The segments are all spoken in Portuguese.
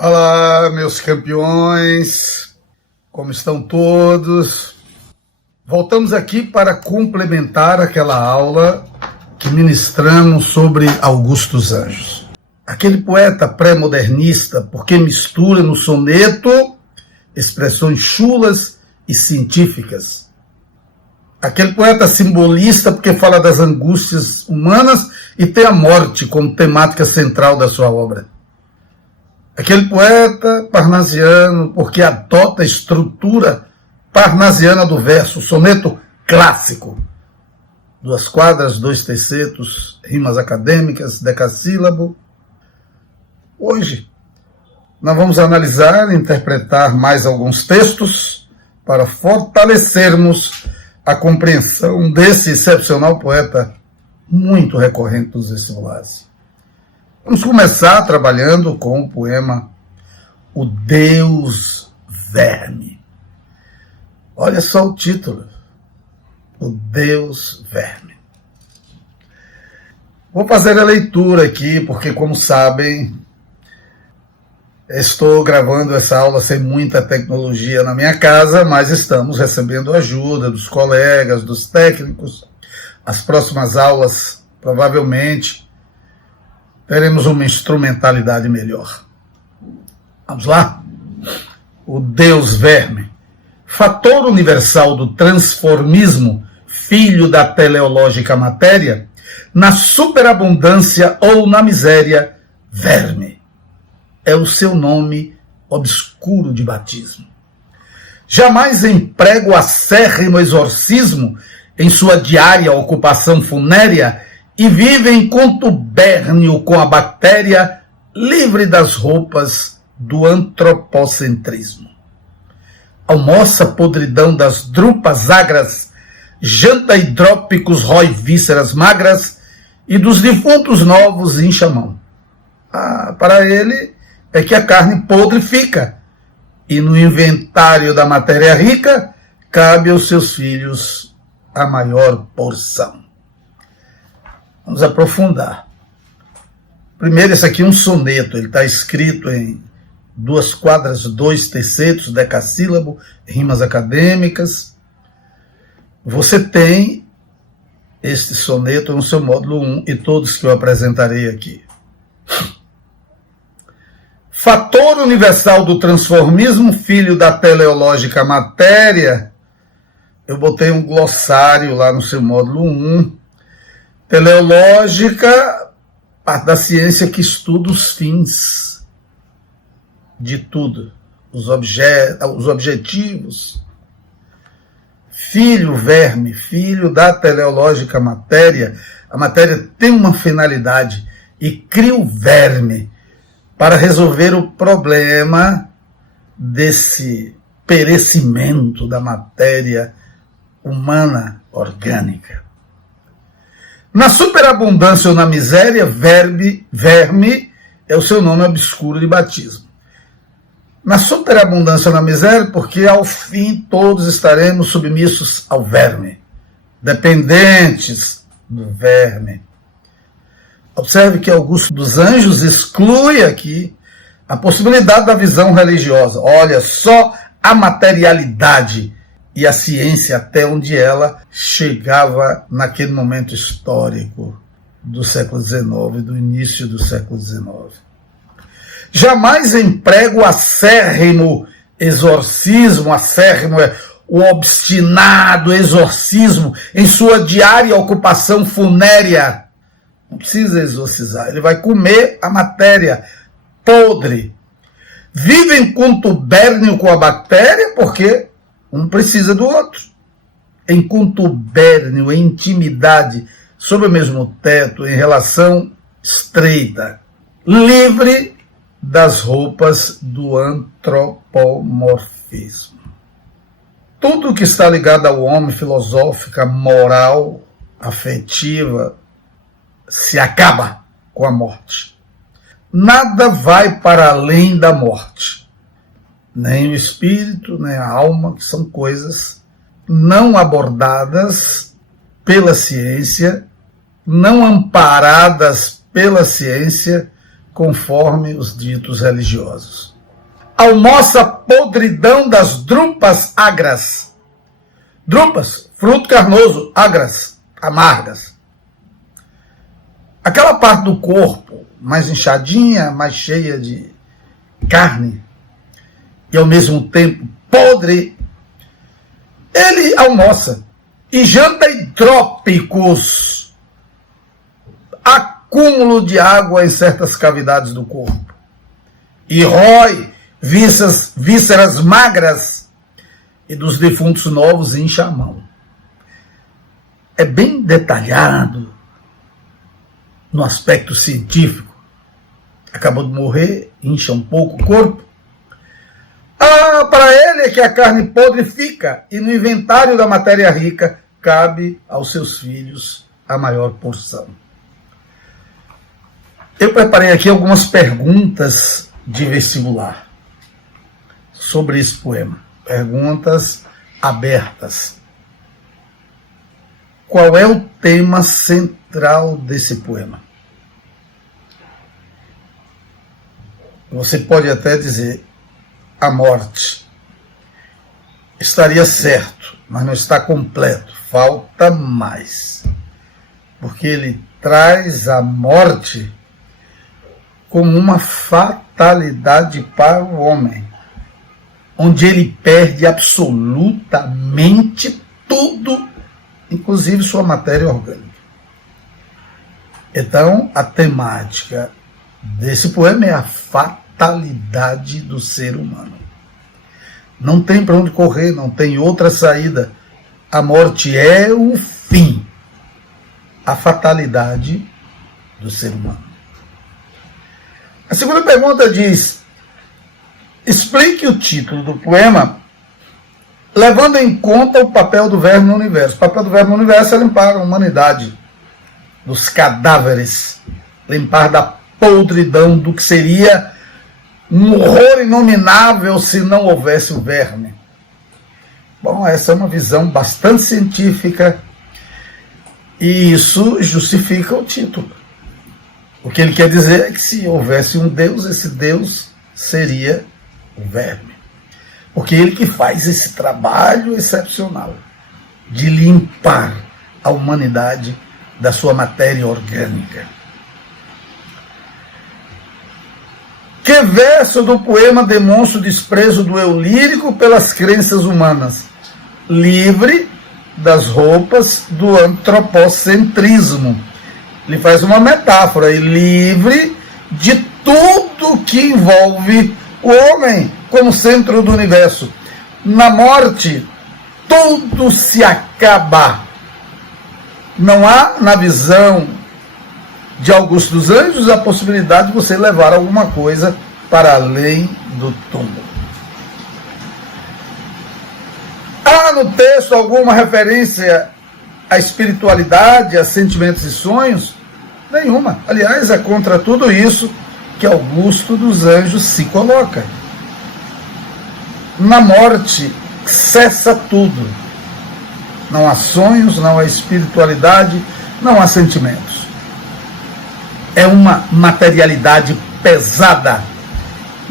Olá, meus campeões, como estão todos? Voltamos aqui para complementar aquela aula que ministramos sobre Augusto dos Anjos. Aquele poeta pré-modernista, porque mistura no soneto expressões chulas e científicas. Aquele poeta simbolista, porque fala das angústias humanas e tem a morte como temática central da sua obra. Aquele poeta parnasiano, porque adota a estrutura parnasiana do verso, soneto clássico. 2 quadras, 2 tercetos, rimas acadêmicas, decassílabo. Hoje, nós vamos analisar e interpretar mais alguns textos para fortalecermos a compreensão desse excepcional poeta muito recorrente nos vestibulares. Vamos começar trabalhando com o poema O Deus Verme. Olha só o título, O Deus Verme. Vou fazer a leitura aqui, porque, como sabem, estou gravando essa aula sem muita tecnologia na minha casa, mas estamos recebendo ajuda dos colegas, dos técnicos. As próximas aulas, provavelmente, teremos uma instrumentalidade melhor. Vamos lá? O Deus Verme. Fator universal do transformismo, filho da teleológica matéria, na superabundância ou na miséria, verme. É o seu nome obscuro de batismo. Jamais emprega o acérrimo exorcismo em sua diária ocupação funérea e vive em contubérnio com a bactéria, livre das roupas do antropocentrismo. Almoça podridão das drupas agras, janta hidrópicos, rói vísceras magras e dos defuntos novos incha a mão. Para ele é que a carne podre fica, e no inventário da matéria rica cabe aos seus filhos a maior porção. Vamos aprofundar. Primeiro, esse aqui é um soneto, ele está escrito em 2 quadras, 2 tercetos, decassílabo, rimas acadêmicas. Você tem este soneto no seu módulo 1 e todos que eu apresentarei aqui. Fator universal do transformismo, filho da teleológica matéria. Eu botei um glossário lá no seu módulo 1. Teleológica, parte da ciência que estuda os fins de tudo, os objetivos. Filho, verme, filho da teleológica matéria. A matéria tem uma finalidade e cria o verme para resolver o problema desse perecimento da matéria humana orgânica. Na superabundância ou na miséria, verme é o seu nome obscuro de batismo. Na superabundância ou na miséria, porque ao fim todos estaremos submissos ao verme, dependentes do verme. Observe que Augusto dos Anjos exclui aqui a possibilidade da visão religiosa. Olha só a materialidade e a ciência até onde ela chegava naquele momento histórico do século XIX, do início do século XIX. Jamais emprega o acérrimo exorcismo, acérrimo é o obstinado exorcismo em sua diária ocupação funérea. Não precisa exorcizar, ele vai comer a matéria podre. Vive em contubérnio com a bactéria, porque um precisa do outro. Em contubérnio, em intimidade, sob o mesmo teto, em relação estreita, livre das roupas do antropomorfismo. Tudo que está ligado ao homem, filosófica, moral, afetiva, se acaba com a morte. Nada vai para além da morte. Nem o espírito, nem a alma, que são coisas não abordadas pela ciência, não amparadas pela ciência, conforme os ditos religiosos. Almoça podridão das drupas agras. Drupas, fruto carnoso, agras, amargas. Aquela parte do corpo mais inchadinha, mais cheia de carne e ao mesmo tempo podre, ele almoça e janta hidrópicos, acúmulo de água em certas cavidades do corpo, e rói vísceras magras, e dos defuntos novos incha a mão. É bem detalhado no aspecto científico. Acabou de morrer, incha um pouco o corpo. Para ele é que a carne podre fica, e no inventário da matéria rica cabe aos seus filhos a maior porção. Eu preparei aqui algumas perguntas de vestibular sobre esse poema. Perguntas abertas. Qual é o tema central desse poema? Você pode até dizer a morte. Estaria certo, mas não está completo. Falta mais. Porque ele traz a morte como uma fatalidade para o homem, onde ele perde absolutamente tudo, inclusive sua matéria orgânica. Então, a temática desse poema é a fatalidade do ser humano. Não tem para onde correr, não tem outra saída. A morte é o fim, a fatalidade do ser humano. A segunda pergunta diz: explique o título do poema levando em conta o papel do verbo no universo. O papel do verbo no universo é limpar a humanidade dos cadáveres, limpar da podridão do que seria um horror inominável se não houvesse o verme. Bom, essa é uma visão bastante científica e isso justifica o título. O que ele quer dizer é que se houvesse um Deus, esse Deus seria o verme. Porque ele que faz esse trabalho excepcional de limpar a humanidade da sua matéria orgânica. Que verso do poema demonstra o desprezo do eu lírico pelas crenças humanas, livre das roupas do antropocentrismo? Ele faz uma metáfora, e livre de tudo que envolve o homem como centro do universo. Na morte, tudo se acaba. Não há, na visão de Augusto dos Anjos, a possibilidade de você levar alguma coisa para além do túmulo. Há no texto alguma referência à espiritualidade, a sentimentos e sonhos? Nenhuma. Aliás, é contra tudo isso que Augusto dos Anjos se coloca. Na morte cessa tudo. Não há sonhos, não há espiritualidade, não há sentimentos. É uma materialidade pesada.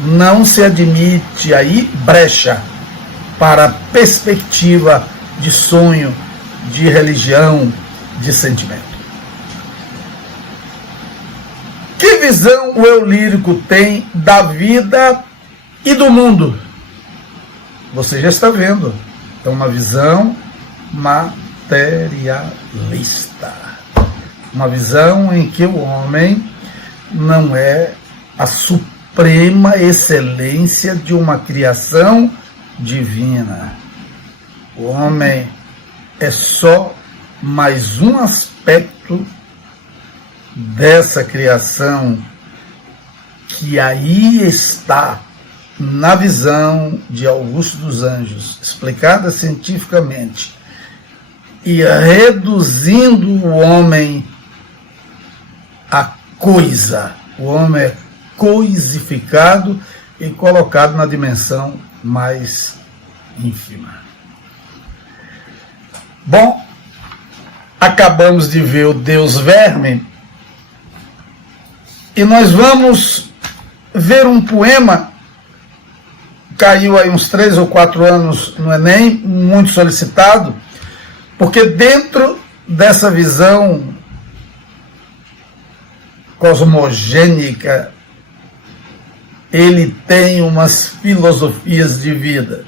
Não se admite aí brecha para a perspectiva de sonho, de religião, de sentimento. Que visão o eu lírico tem da vida e do mundo? Você já está vendo. É uma visão materialista. Uma visão em que o homem não é a suprema excelência de uma criação divina. O homem é só mais um aspecto dessa criação que aí está na visão de Augusto dos Anjos, explicada cientificamente, e reduzindo o homem a coisa. O homem é coisificado e colocado na dimensão mais ínfima. Bom, acabamos de ver o Deus verme E nós vamos ver um poema, caiu aí uns 3 ou 4 anos no Enem, muito solicitado, porque dentro dessa visão cosmogênica, ele tem umas filosofias de vida.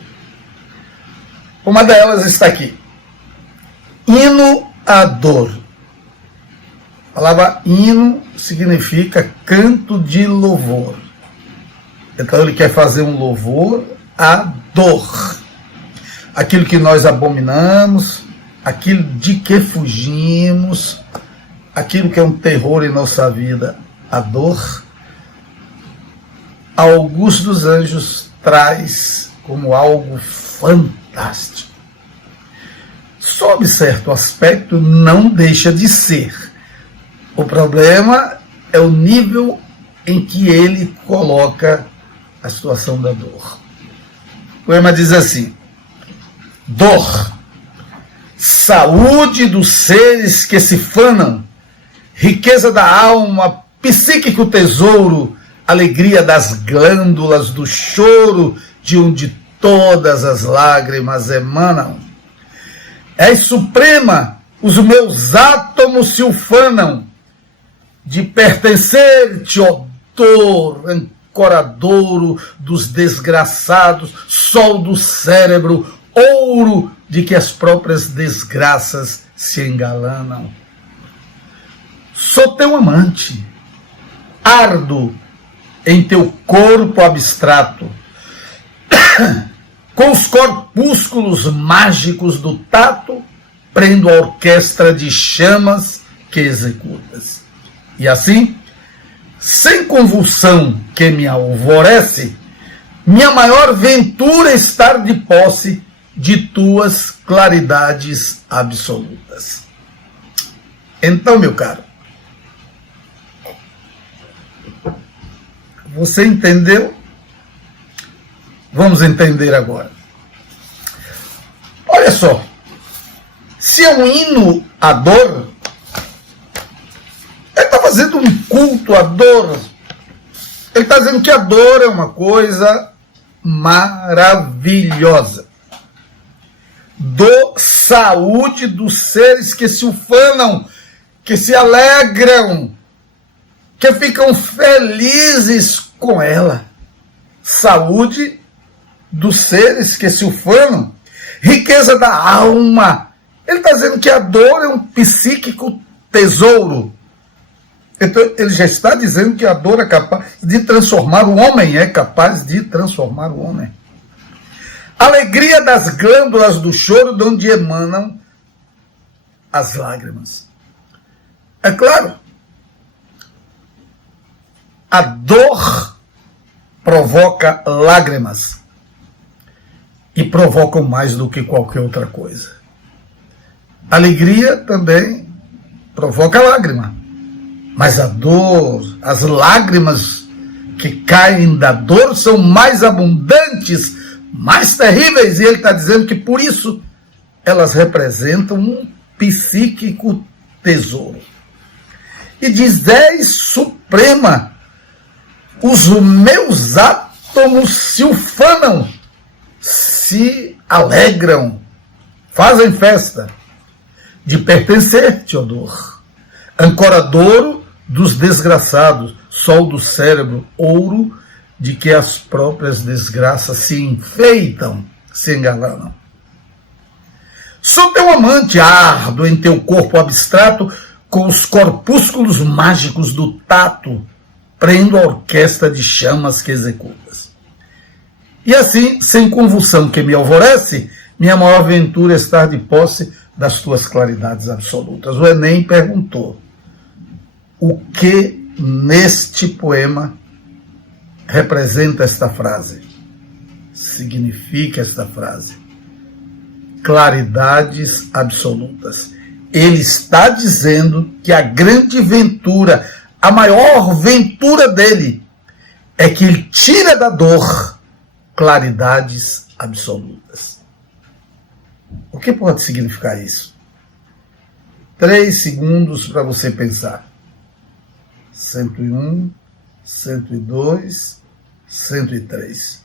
Uma delas está aqui. Hino à dor. A palavra hino significa canto de louvor. Então ele quer fazer um louvor à dor. Aquilo que nós abominamos, aquilo de que fugimos, aquilo que é um terror em nossa vida, a dor. Augusto dos Anjos traz como algo fantástico. Sob certo aspecto, não deixa de ser. O problema é o nível em que ele coloca a situação da dor. O poema diz assim: dor, saúde dos seres que se fanam, riqueza da alma, psíquico tesouro, alegria das glândulas do choro, de onde todas as lágrimas emanam. És suprema, os meus átomos se ufanam, de pertencer-te, ó dor, ancoradouro dos desgraçados, sol do cérebro, ouro de que as próprias desgraças se engalanam. Sou teu amante, ardo em teu corpo abstrato, com os corpúsculos mágicos do tato, prendo a orquestra de chamas que executas. E assim, sem convulsão que me alvorece, minha maior ventura é estar de posse de tuas claridades absolutas. Então, meu caro, você entendeu? Vamos entender agora. Olha só, se é um hino à dor, ele está fazendo um culto à dor. Ele está dizendo que a dor é uma coisa maravilhosa. Dor, saúde dos seres que se ufanam, que se alegram, que ficam felizes com ela. Saúde dos seres que se ufanam, riqueza da alma. Ele está dizendo que a dor é um psíquico tesouro. Então, ele já está dizendo que a dor é capaz de transformar o homem, é capaz de transformar o homem. Alegria das glândulas do choro, de onde emanam as lágrimas. É claro, a dor provoca lágrimas e provocam mais do que qualquer outra coisa. Alegria também provoca lágrima, mas a dor, as lágrimas que caem da dor são mais abundantes, mais terríveis, e ele está dizendo que por isso elas representam um psíquico tesouro. E diz: és suprema, os meus átomos se ufanam, se alegram, fazem festa, de pertencer-te, ó dor, ancoradouro dos desgraçados, sol do cérebro, ouro de que as próprias desgraças se enfeitam, se engalanam. Sou teu amante, ardo em teu corpo abstrato, com os corpúsculos mágicos do tato, prendo a orquestra de chamas que executas. E assim, sem convulsão que me alvorece, minha maior ventura é estar de posse das tuas claridades absolutas. O Enem perguntou: o que neste poema representa esta frase? Significa esta frase? Claridades absolutas. Ele está dizendo que a grande ventura, a maior ventura dele, é que ele tira da dor claridades absolutas. O que pode significar isso? 3 segundos para você pensar. 101, 102, 103.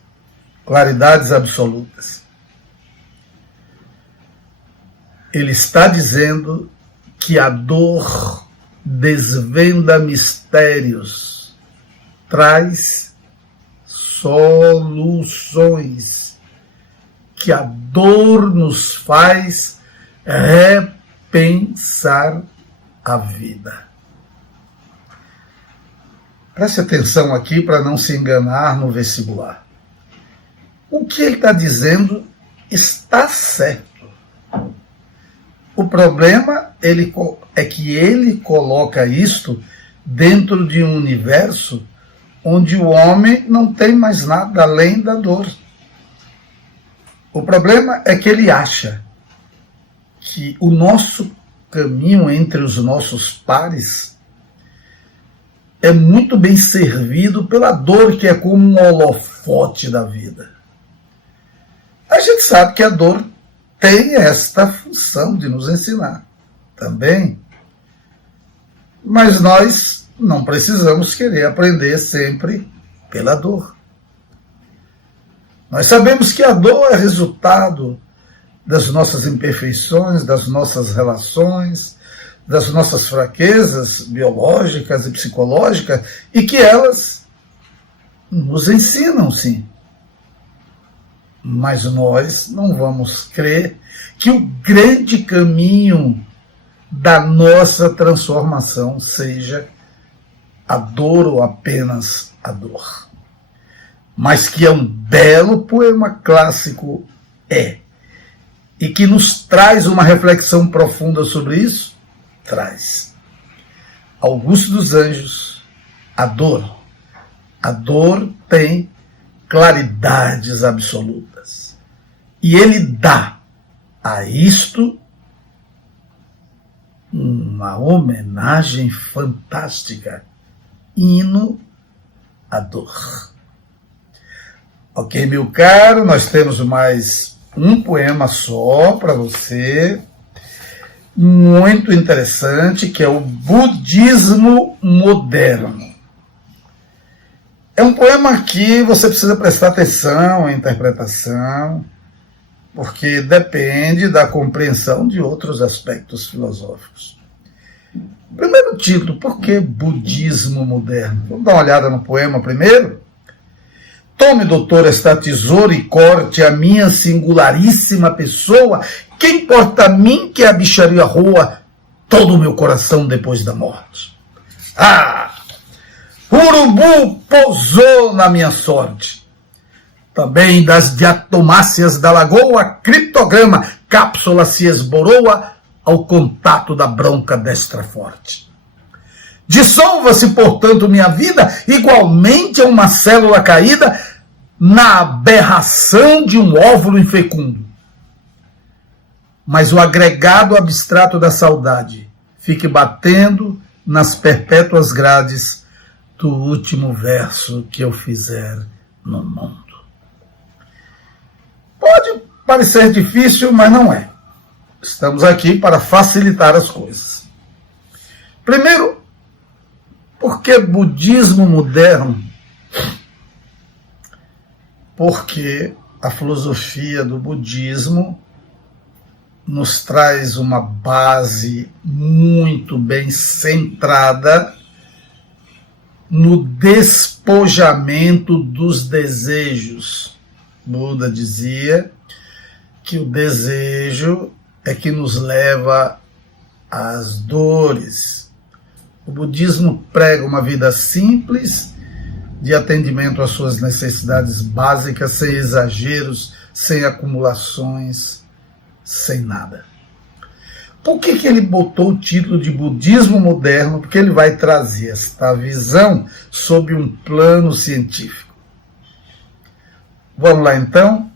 Claridades absolutas. Ele está dizendo que a dor desvenda mistérios, traz soluções, que a dor nos faz repensar a vida. Preste atenção aqui para não se enganar no vestibular. O que ele está dizendo está certo. O problema é que ele coloca isto dentro de um universo onde o homem não tem mais nada além da dor. O problema é que ele acha que o nosso caminho entre os nossos pares é muito bem servido pela dor, que é como um holofote da vida. A gente sabe que a dor tem esta função de nos ensinar também, mas nós não precisamos querer aprender sempre pela dor. Nós sabemos que a dor é resultado das nossas imperfeições, das nossas relações, das nossas fraquezas biológicas e psicológicas, e que elas nos ensinam, sim. Mas nós não vamos crer que o grande caminho da nossa transformação seja a dor ou apenas a dor. Mas que é um belo poema clássico, e que nos traz uma reflexão profunda sobre isso, traz. Augusto dos Anjos, a dor tem claridades absolutas. E ele dá a isto uma homenagem fantástica, hino à dor. Ok, meu caro, nós temos mais um poema só para você, muito interessante, que é o Budismo Moderno. É um poema que você precisa prestar atenção à interpretação, porque depende da compreensão de outros aspectos filosóficos. Primeiro título, por que budismo moderno? Vamos dar uma olhada no poema primeiro? Tome, doutor, esta tesoura e corte a minha singularíssima pessoa. Que importa a mim que a bicharia roa todo o meu coração depois da morte? Urubu pousou na minha sorte. Também das diatomáceas da lagoa, criptograma, cápsula se esboroa ao contato da bronca destra forte. Dissolva-se, portanto, minha vida, igualmente a uma célula caída na aberração de um óvulo infecundo. Mas o agregado abstrato da saudade fique batendo nas perpétuas grades do último verso que eu fizer no mundo. Pode parecer difícil, mas não é. Estamos aqui para facilitar as coisas. Primeiro, por que budismo moderno? Porque a filosofia do budismo nos traz uma base muito bem centrada no despojamento dos desejos. Buda dizia que o desejo é que nos leva às dores. O budismo prega uma vida simples, de atendimento às suas necessidades básicas, sem exageros, sem acumulações, sem nada. Por que ele botou o título de budismo moderno? Porque ele vai trazer esta visão sob um plano científico. Vamos lá então?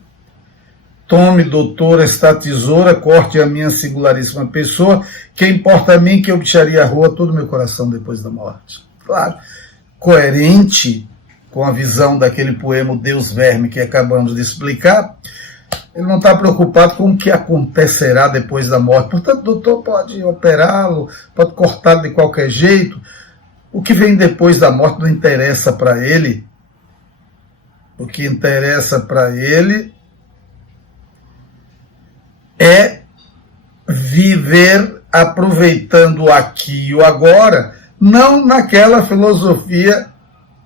Tome, doutor, esta tesoura, corte a minha singularíssima pessoa, que importa a mim que eu bicharia a rua todo o meu coração depois da morte. Claro, coerente com a visão daquele poema Deus Verme que acabamos de explicar, ele não está preocupado com o que acontecerá depois da morte. Portanto, o doutor pode operá-lo, pode cortá-lo de qualquer jeito, O que vem depois da morte não interessa para ele. O que interessa para ele é viver aproveitando o aqui e o agora, não naquela filosofia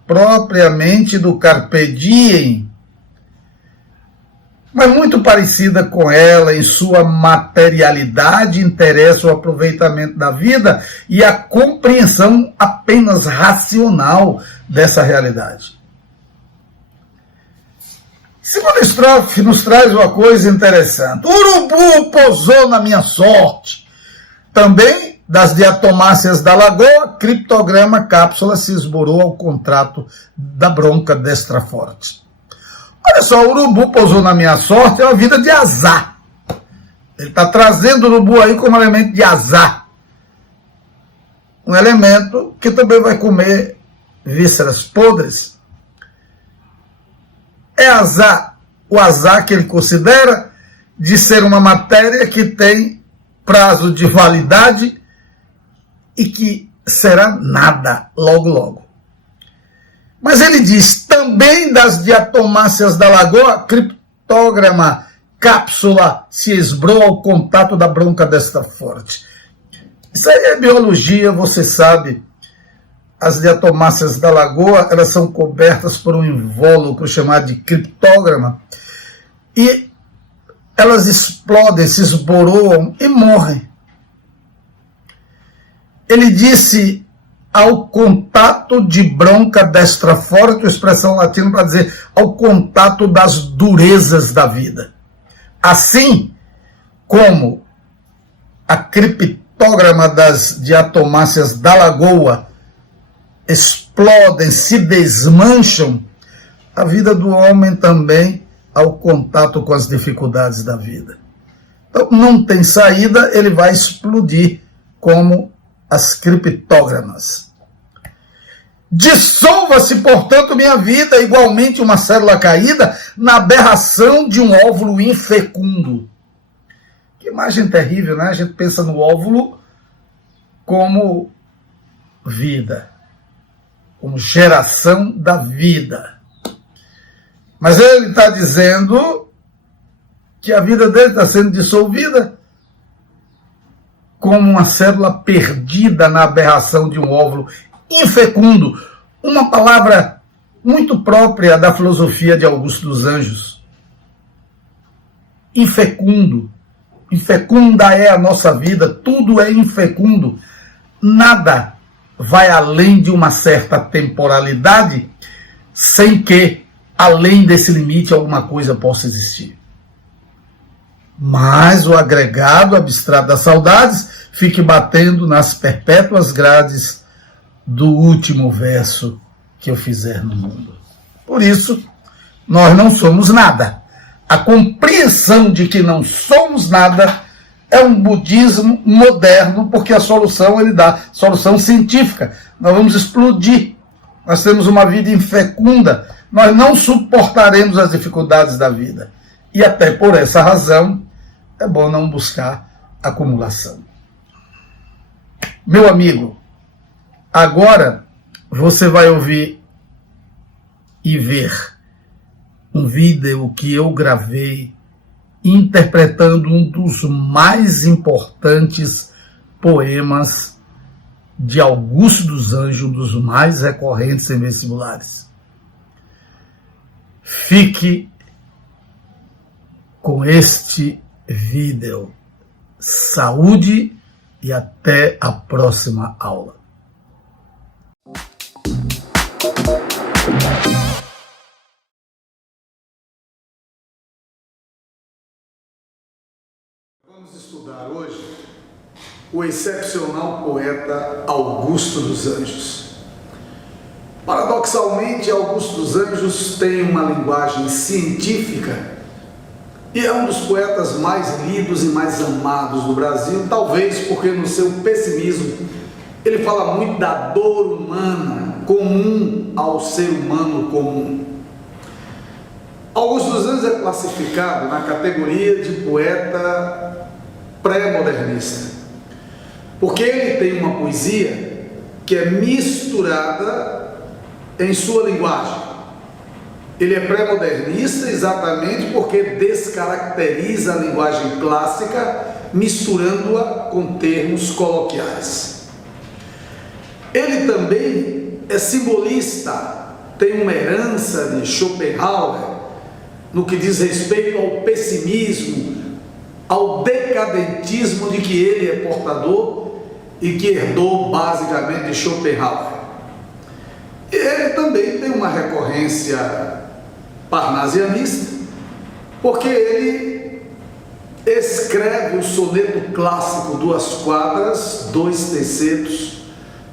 propriamente do carpe diem, mas muito parecida com ela. Em sua materialidade interessa o aproveitamento da vida e a compreensão apenas racional dessa realidade. Segunda estrofe nos traz uma coisa interessante. Urubu pousou na minha sorte. Também das diatomáceas da lagoa, criptograma cápsula se esborou ao contrato da bronca destra forte. Olha só, o urubu pousou na minha sorte é uma vida de azar. Ele está trazendo o urubu aí como elemento de azar. Um elemento que também vai comer vísceras podres. É azar, o azar que ele considera de ser uma matéria que tem prazo de validade e que será nada logo logo. Mas ele diz, também das diatomáceas da lagoa, criptograma cápsula se esbrou ao contato da bronca desta forte. Isso aí é biologia, você sabe. As diatomáceas da lagoa, elas são cobertas por um invólucro chamado de criptograma e elas explodem, se esboroam e morrem. Ele disse ao contato de bronca destra forte, expressão latina para dizer ao contato das durezas da vida. Assim como a criptograma das diatomáceas da lagoa explodem, se desmancham, a vida do homem também ao contato com as dificuldades da vida. Então não tem saída, ele vai explodir como as criptógramas. Dissolva-se, portanto, minha vida, igualmente uma célula caída, na aberração de um óvulo infecundo. Que imagem terrível, né? A gente pensa no óvulo como vida, como geração da vida. Mas ele está dizendo que a vida dele está sendo dissolvida como uma célula perdida na aberração de um óvulo infecundo. Uma palavra muito própria da filosofia de Augusto dos Anjos. Infecundo. Infecunda é a nossa vida, tudo é infecundo. Nada vai além de uma certa temporalidade sem que, além desse limite, alguma coisa possa existir. Mas o agregado abstrato das saudades fique batendo nas perpétuas grades do último verso que eu fizer no mundo. Por isso, nós não somos nada. A compreensão de que não somos nada é um budismo moderno, porque a solução ele dá, solução científica. Nós vamos explodir. Nós temos uma vida infecunda. Nós não suportaremos as dificuldades da vida. E até por essa razão, é bom não buscar acumulação. Meu amigo, agora você vai ouvir e ver um vídeo que eu gravei interpretando um dos mais importantes poemas de Augusto dos Anjos, um dos mais recorrentes em vestibulares. Fique com este vídeo. Saúde e até a próxima aula. Vamos estudar hoje o excepcional poeta Augusto dos Anjos. Paradoxalmente, Augusto dos Anjos tem uma linguagem científica e é um dos poetas mais lidos e mais amados do Brasil, talvez porque no seu pessimismo ele fala muito da dor humana comum ao ser humano comum. Augusto dos Anjos é classificado na categoria de poeta pré-modernista, porque ele tem uma poesia que é misturada em sua linguagem. Ele é pré-modernista exatamente porque descaracteriza a linguagem clássica, misturando-a com termos coloquiais. Ele também é simbolista, tem uma herança de Schopenhauer no que diz respeito ao pessimismo, ao decadentismo de que ele é portador e que herdou basicamente de Schopenhauer. E ele também tem uma recorrência parnasianista, porque ele escreve o soneto clássico Duas Quadras, 2 tercetos,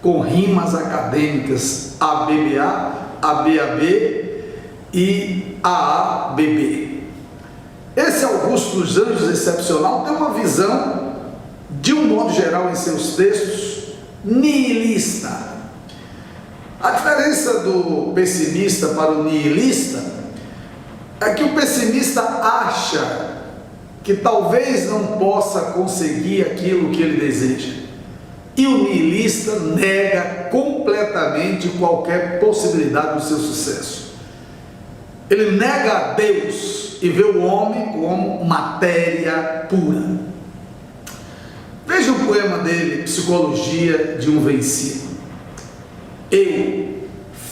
com rimas acadêmicas ABBA, ABAB e AABB. Esse Augusto dos Anjos excepcional tem uma visão, de um modo geral em seus textos, nihilista. A diferença do pessimista para o nihilista é que o pessimista acha que talvez não possa conseguir aquilo que ele deseja, e o nihilista nega completamente qualquer possibilidade do seu sucesso. Ele nega a Deus e vê o homem como matéria pura. Veja o poema dele, Psicologia de um Vencido. Eu,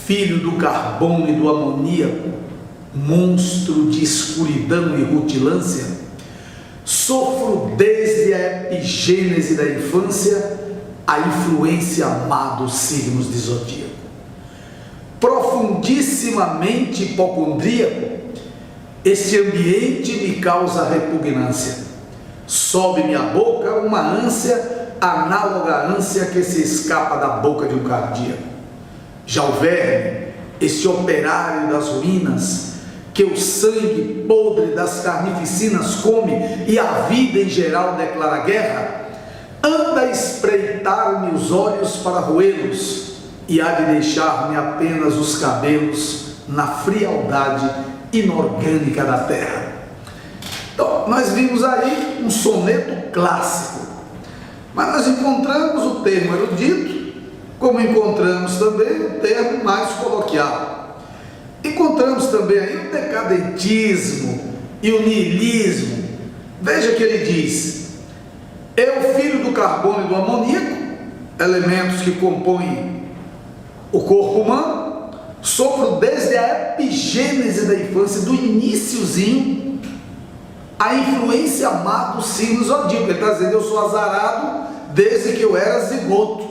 filho do carbono e do amoníaco, monstro de escuridão e rutilância, sofro desde a epigênese da infância a influência má dos signos de zodíaco. Profundissimamente hipocondríaco, este ambiente me causa repugnância. Sobe-me à boca uma ânsia análoga à ânsia que se escapa da boca de um cardíaco. Já o verme, este operário das ruínas, que o sangue podre das carnificinas come e a vida em geral declara guerra, anda a espreitar-me os olhos para roê-los e há de deixar-me apenas os cabelos na frialdade inorgânica da terra. Então, nós vimos aí um soneto clássico, mas nós encontramos o termo erudito, como encontramos também o termo mais coloquial. Encontramos também aí o decadentismo e o niilismo. Veja que ele diz: é o filho do carbono e do amoníaco, elementos que compõem o corpo humano, sofro desde a epigênese da infância, do iniciozinho, a influência má do signo zodíaco. Ele está dizendo: eu sou azarado desde que eu era zigoto.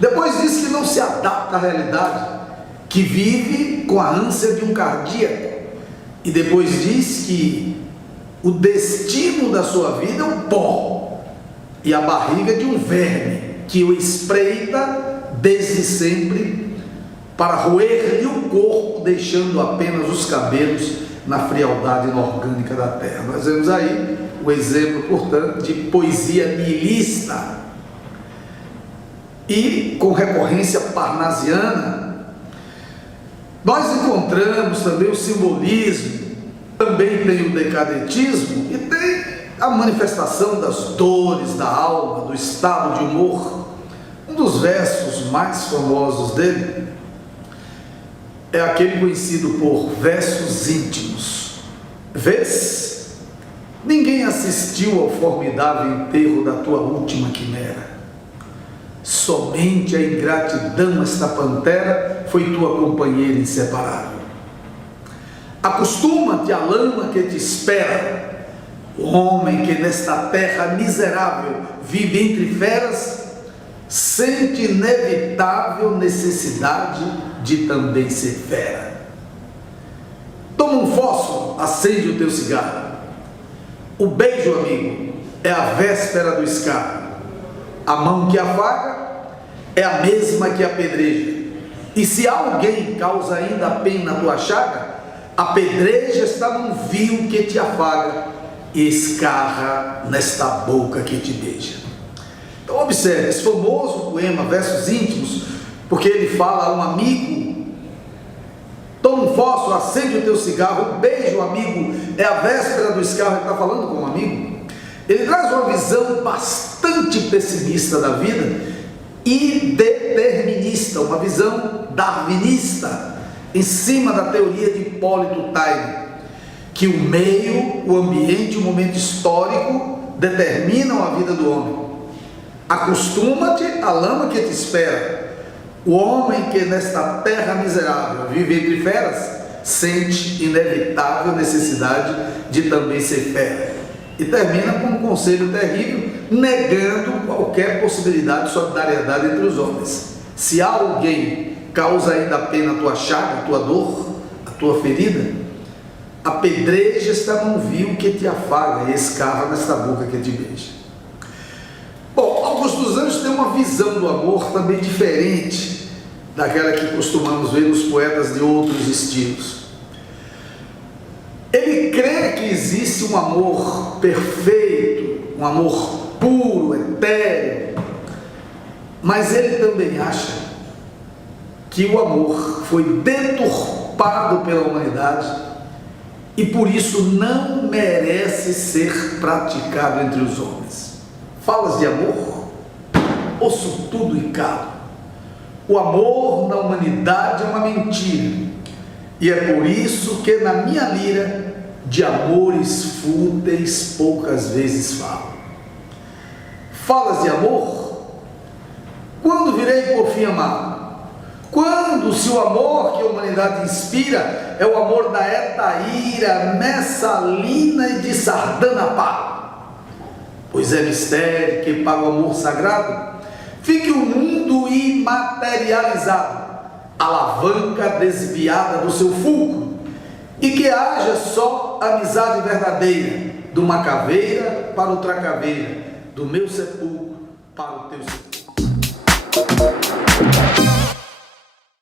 Depois diz que não se adapta à realidade, que vive com a ânsia de um cardíaco. E depois diz que o destino da sua vida é um pó e a barriga de um verme que o espreita desde sempre para roer-lhe o corpo, deixando apenas os cabelos na frialdade inorgânica da terra. Nós vemos aí o exemplo, portanto, de poesia nihilista e com recorrência parnasiana. Nós encontramos também o simbolismo, também tem o decadentismo e tem a manifestação das dores da alma, do estado de humor. Um dos versos mais famosos dele é aquele conhecido por versos íntimos. Vês? Ninguém assistiu ao formidável enterro da tua última quimera. Somente a ingratidão, esta pantera, foi tua companheira inseparável. Acostuma-te à lama que te espera. O homem que nesta terra miserável vive entre feras, sente inevitável necessidade de também ser fera. Toma um fósforo, acende o teu cigarro. O beijo, amigo, é a véspera do escarro. A mão que afaga é a mesma que apedreja. E se alguém causa ainda pena na tua chaga, a pedreja está num vinho que te afaga e escarra nesta boca que te beija. Então observe, esse famoso poema, Versos Íntimos, porque ele fala a um amigo: toma um fósforo, acende o teu cigarro. Beijo, o amigo, é a véspera do escarro. Ele está falando com um amigo. Ele traz uma visão bastante pessimista da vida indeterminista, uma visão darwinista, em cima da teoria de Hipólito Taine, que o meio, o ambiente, o momento histórico determinam a vida do homem. Acostuma-te à lama que te espera. O homem que nesta terra miserável vive entre feras, sente inevitável necessidade de também ser fera. E termina com um conselho terrível, negando qualquer possibilidade de solidariedade entre os homens. Se alguém causa ainda a pena a tua chaga, a tua dor, a tua ferida, apedreja esta mão vil que te afaga e escarra nesta boca que te beija. Bom, Augusto dos Anjos tem uma visão do amor também diferente daquela que costumamos ver nos poetas de outros estilos. Ele crê que existe um amor perfeito, um amor puro, etéreo, mas ele também acha que o amor foi deturpado pela humanidade e por isso não merece ser praticado entre os homens. Falas de amor? Ouço tudo e calo. O amor na humanidade é uma mentira. E é por isso que na minha lira de amores fúteis poucas vezes falo. Falas de amor? Quando virei por fim amar? Quando, se o amor que a humanidade inspira é o amor da Etaíra, Messalina e de Sardanapá? Pois é mistério que para o amor sagrado fique o mundo imaterializado, alavanca desviada do seu fulcro, e que haja só amizade verdadeira, de uma caveira para outra caveira, do meu sepulcro para o teu sepulcro.